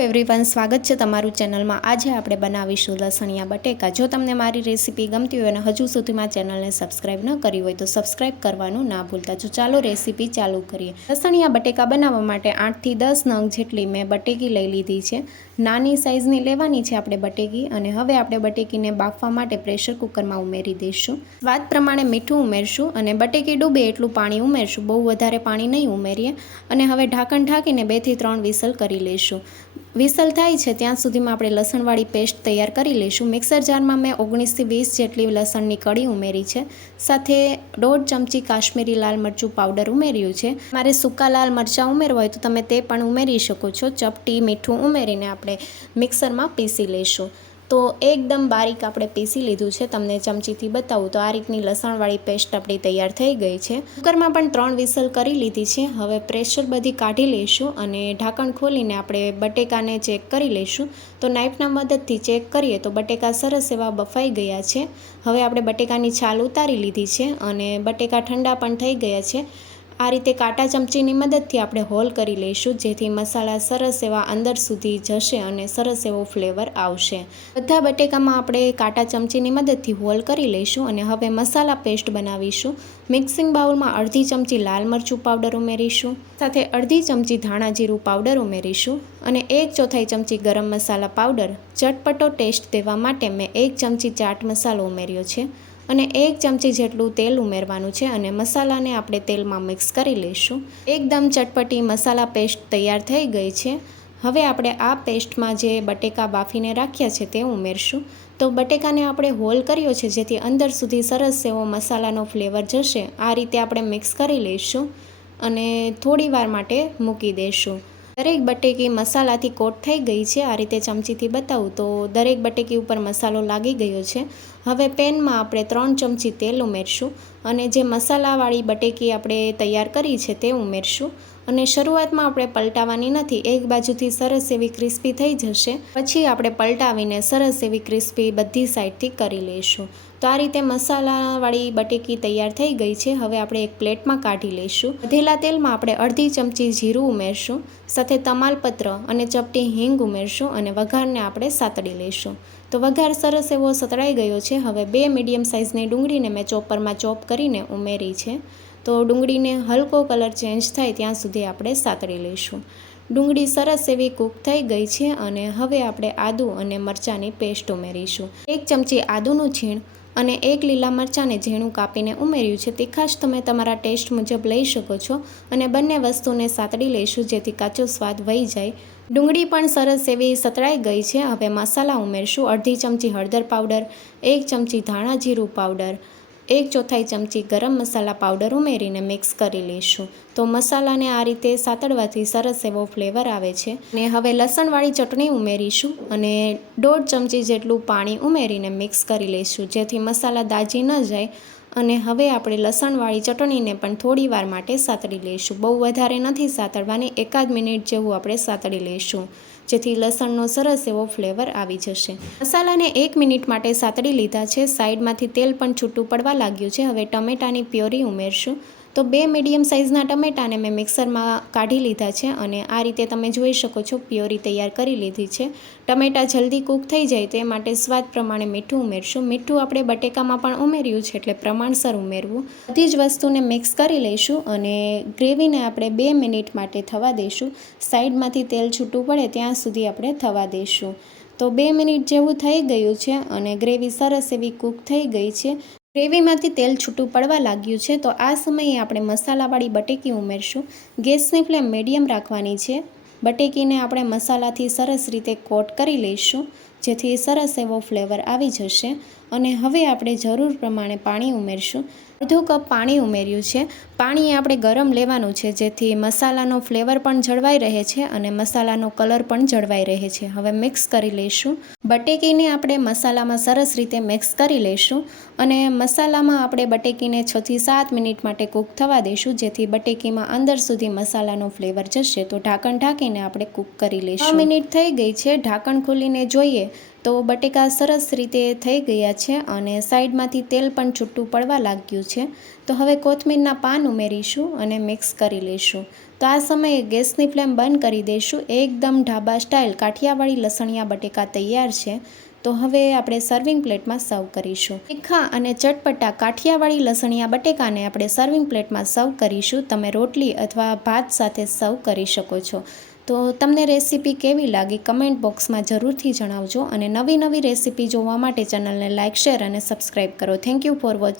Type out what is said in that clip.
Everyone, સ્વાગત છે તમારું ચેનલમાં। આજે આપણે બનાવીશું લસણિયા બટેકા। જો તમને મારી રેસીપી ગમતી હોય અને હજુ સુધીમાં ચેનલને સબસ્ક્રાઈબ ન કરી હોય તો સબસ્ક્રાઈબ કરવાનું ના ભૂલતા। જો ચાલો રેસીપી ચાલુ કરીએ। લસણિયા બટેકા બનાવવા માટે 8 થી 10 નંગ જેટલી મેં બટેકી લઈ લીધી છે। નાની સાઇઝની લેવાની છે આપણે બટેકી। અને હવે આપણે બટેકીને બાફવા માટે પ્રેશર કુકરમાં ઉમેરી દઈશું। સ્વાદ પ્રમાણે મીઠું ઉમેરશું અને બટેકી ડૂબે એટલું પાણી ઉમેરશું, બહુ વધારે પાણી નહીં ઉમેરીએ। અને હવે ઢાંકણ ઢાંકીને 2 થી 3 વિસલ કરી લઈશું। વિસલ થાય છે ત્યાં સુધીમાં આપણે લસણવાળી પેસ્ટ તૈયાર કરી લઈશું। મિક્સર જારમાં મેં 19 થી 20 જેટલી લસણની કળી ઉમેરી છે, સાથે 1.5 ચમચી કાશ્મીરી લાલ મરચું પાવડર ઉમેર્યું છે। મારે સૂકા લાલ મરચાં ઉમેરવા હોય તો તમે તે પણ ઉમેરી શકો છો। ચપટી મીઠું ઉમેરીને આપણે મિક્સરમાં પીસી લઈશું। તો એકદમ બારીક આપણે પીસી લીધું છે। તમને ચમચીથી બતાવું તો આ રીતની લસણવાળી પેસ્ટ આપણી તૈયાર થઈ ગઈ છે। કુકરમાં પણ 3 વિસલ કરી લીધી છે। હવે પ્રેશર બધી કાઢી લઈશું અને ઢાંકણ ખોલીને આપણે બટેકાને ચેક કરી લઈશું। તો નાઈફના મદદથી ચેક કરીએ તો બટેકા સરસ એવા બફાઈ ગયા છે। હવે આપણે બટેકાની છાલ ઉતારી લીધી છે અને બટેકા ઠંડા પણ થઈ ગયા છે। આ રીતે કાંટા ચમચીની મદદથી આપણે હોલ કરી લઈશું, જેથી મસાલા સરસ એવા અંદર સુધી જશે અને સરસ એવો ફ્લેવર આવશે। બધા બટેકામાં આપણે કાંટા ચમચીની મદદથી હોલ કરી લઈશું અને હવે મસાલા પેસ્ટ બનાવીશું। મિક્સિંગ બાઉલમાં અડધી ચમચી લાલ મરચું પાવડર ઉમેરીશું, સાથે અડધી ચમચી ધાણા જીરું પાવડર ઉમેરીશું અને 1/4 ચમચી ગરમ મસાલા પાવડર। ચટપટો ટેસ્ટ દેવા માટે મેં 1 ચમચી ચાટ મસાલો ઉમેર્યો છે અને 1 ચમચી જેટલું તેલ ઉમેરવાનું છે અને મસાલાને આપણે તેલમાં મિક્સ કરી લઈશું। એકદમ ચટપટી મસાલા પેસ્ટ તૈયાર થઈ ગઈ છે। હવે આપણે આ પેસ્ટમાં જે બટેકા બાફીને રાખ્યા છે તે ઉમેરશું। તો બટેકાને આપણે હોલ કર્યો છે જેથી અંદર સુધી સરસ એવો મસાલાનો ફ્લેવર જશે। આ રીતે આપણે મિક્સ કરી લઈશું અને થોડી વાર માટે મૂકી દઈશું। દરેક બટેકી મસાલાથી કોટ થઈ ગઈ છે। આ રીતે ચમચીથી બતાવું તો દરેક બટેકી ઉપર મસાલો લાગી ગયો છે। હવે પેનમાં આપણે 3 ચમચી તેલ ઉમેરશું અને જે મસાલાવાળી બટેકી આપણે તૈયાર કરી છે તે ઉમેરશું અને શરૂઆતમાં આપણે પલટાવવાની નથી, એક બાજુથી સરસ એવી ક્રિસ્પી થઈ જશે પછી આપણે પલટાવીને સરસ એવી ક્રિસ્પી બધી સાઈડથી કરી લઈશું। તો આ રીતે મસાલાવાળી બટેકી તૈયાર થઈ ગઈ છે। હવે આપણે એક પ્લેટમાં કાઢી લઈશું। વધેલા તેલમાં આપણે અડધી ચમચી જીરું ઉમેરશું, સાથે તમાલપત્ર અને ચપટી હિંગ ઉમેરશું અને વઘારને આપણે સાતળી લઈશું। તો વઘાર સરસ એવો સતળાઈ ગયો છે। હવે 2 મીડિયમ સાઇઝની ડુંગળીને મેં ચોપરમાં ચોપ કરીને ઉમેરી છે। તો ડુંગળીને હલકો કલર ચેન્જ થાય ત્યાં સુધી આપણે સાતળી લઈશું। ડુંગળી સરસ એવી કૂક થઈ ગઈ છે અને હવે આપણે આદું અને મરચાંની પેસ્ટ ઉમેરીશું। 1 ચમચી આદુનું છીણ અને 1 લીલા મરચાંને ઝીણું કાપીને ઉમેર્યું છે। તીખાશ તમે તમારા ટેસ્ટ મુજબ લઈ શકો છો અને બંને વસ્તુને સાતળી લઈશું જેથી કાચો સ્વાદ વહી જાય। ડુંગળી પણ સરસ એવી સતળાઈ ગઈ છે। હવે મસાલા ઉમેરશું। અડધી ચમચી હળદર પાવડર, 1 ચમચી ધાણા જીરું પાવડર, 1/4 ચમચી ગરમ મસાલા પાવડર ઉમેરીને મિક્સ કરી લઈશું। તો મસાલાને આ રીતે સાતળવાથી સરસ એવો ફ્લેવર આવે છે। અને હવે લસણવાળી ચટણી ઉમેરીશું અને 1.5 ચમચી જેટલું પાણી ઉમેરીને મિક્સ કરી લઈશું જેથી મસાલા દાજી ન જાય। અને હવે આપણે લસણવાળી ચટણીને પણ થોડી વાર માટે સાતળી લઈશું। બહુ વધારે નથી સાતળવાની, 1 મિનિટ જેવું આપણે સાતળી લઈશું જેથી લસણનો સરસ એવો ફ્લેવર આવી જશે। મસાલાને 1 મિનિટ માટે સાતળી લીધા છે। સાઈડમાંથી તેલ પણ છૂટું પડવા લાગ્યું છે। હવે ટમેટાની પ્યોરી ઉમેરશું। તો 2 મીડિયમ સાઇઝના ટમેટાને મેં મિક્સરમાં કાઢી લીધા છે અને આ રીતે તમે જોઈ શકો છો પ્યોરી તૈયાર કરી લીધી છે। ટમેટા જલ્દી કૂક થઈ જાય તે માટે સ્વાદ પ્રમાણે મીઠું ઉમેરશું। મીઠું આપણે બટેકામાં પણ ઉમેર્યું છે એટલે પ્રમાણસર ઉમેરવું। બધી જ વસ્તુને મિક્સ કરી લઈશું અને ગ્રેવીને આપણે 2 મિનિટ માટે થવા દઈશું। સાઈડમાંથી તેલ છૂટું પડે ત્યાં સુધી આપણે થવા દઈશું। તો 2 મિનિટ જેવું થઈ ગયું છે અને ગ્રેવી સરસ એવી કૂક થઈ ગઈ છે। ગ્રેવીમાંથી તેલ છૂટું પડવા લાગ્યું છે। તો આ સમયે આપણે મસાલાવાળી બટેકી ઉમેરશું। ગેસની ફ્લેમ મીડિયમ રાખવાની છે। બટેકીને આપણે મસાલાથી સરસ રીતે કોટ કરી લઈશું જેથી સરસ એવો ફ્લેવર આવી જશે। અને હવે આપણે જરૂર પ્રમાણે પાણી ઉમેરશું। અડધો કપ પાણી ઉમેર્યું છે। પાણી આપણે ગરમ લેવાનું છે જેથી મસાલાનો ફ્લેવર પણ જળવાઈ રહે છે અને મસાલાનો કલર પણ જળવાઈ રહે છે। હવે મિક્સ કરી લઈશું। બટેકીને આપણે મસાલામાં સરસ રીતે મિક્સ કરી લઈશું અને મસાલામાં આપણે બટેકીને 6 થી 7 મિનિટ માટે કૂક થવા દઈશું જેથી બટેકીમાં અંદર સુધી મસાલાનો ફ્લેવર જશે। તો ઢાંકણ ઢાંકીને આપણે કૂક કરી લઈશું। 6 મિનિટ થઈ ગઈ છે। ઢાંકણ ખોલીને જોઈએ તો બટેકા સરસ રીતે થઈ ગયા છે અને સાઈડમાંથી તેલ પણ છૂટું પડવા લાગ્યું છે. તો હવે કોથમીરના પાન ઉમેરીશું અને મિક્સ કરી લઈશું. તો આ સમયે ગેસની ફ્લેમ બંધ કરી દઈશું. એકદમ ઢાબા સ્ટાઇલ કાઠિયાવાડી લસણિયા બટેકા તૈયાર છે. તો હવે આપણે સર્વિંગ પ્લેટમાં સર્વ કરીશું. તીખા અને ચટપટા કાઠિયાવાડી લસણિયા બટેકાને આપણે સર્વિંગ પ્લેટમાં સર્વ કરીશું. તમે રોટલી અથવા ભાત સાથે સર્વ કરી શકો છો. તો તમને રેસીપી કેવી લાગી કમેન્ટ બોક્સમાં જરૂરથી જણાવજો અને નવી રેસીપી જોવા માટે ચેનલને લાઇક, શેર અને સબસ્ક્રાઈબ કરો. Thank you for watching.